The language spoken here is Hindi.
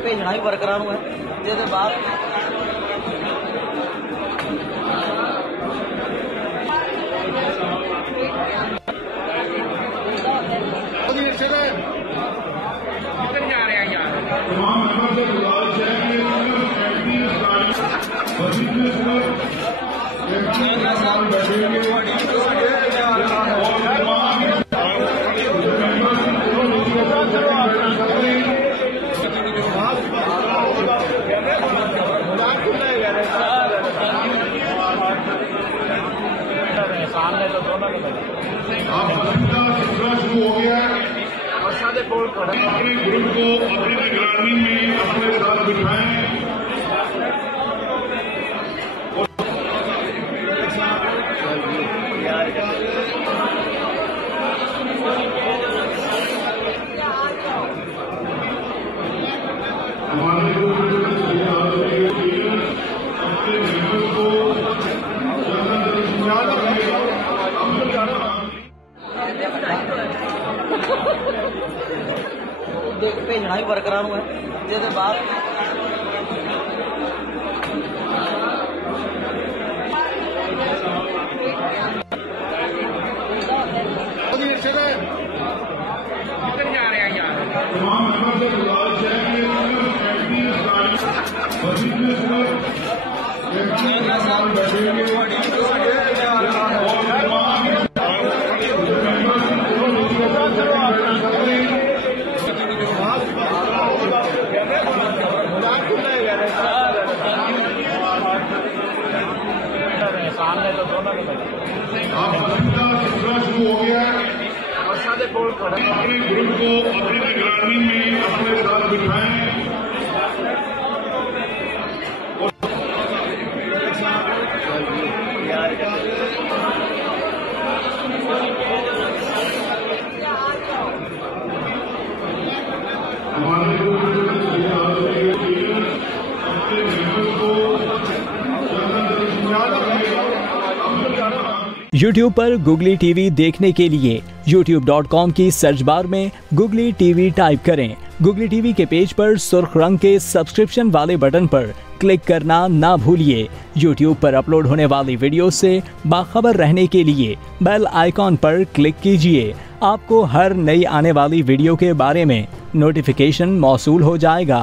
भेजना भी वर्करां नूं है जे बाहर शुरू हो गया अपने ग्रुप को अपनी निगरानी में अपने साथ बिठाएं। हमारे भेजना भी वर्करां नूं है जे बाहर तमाम मेंबर से गुजारिश है शुरू हो गया अपने ग्रुप को अपनी निगरानी में अपने साथ बिठाएं। हमारे YouTube पर गुगली टीवी देखने के लिए youtube.com की सर्च बार में गुगली टीवी टाइप करें। गुगली टीवी के पेज पर सुर्ख रंग के सब्सक्रिप्शन वाले बटन पर क्लिक करना ना भूलिए। YouTube पर अपलोड होने वाली वीडियो से बाखबर रहने के लिए बेल आइकॉन पर क्लिक कीजिए। आपको हर नई आने वाली वीडियो के बारे में नोटिफिकेशन मौसूल हो जाएगा।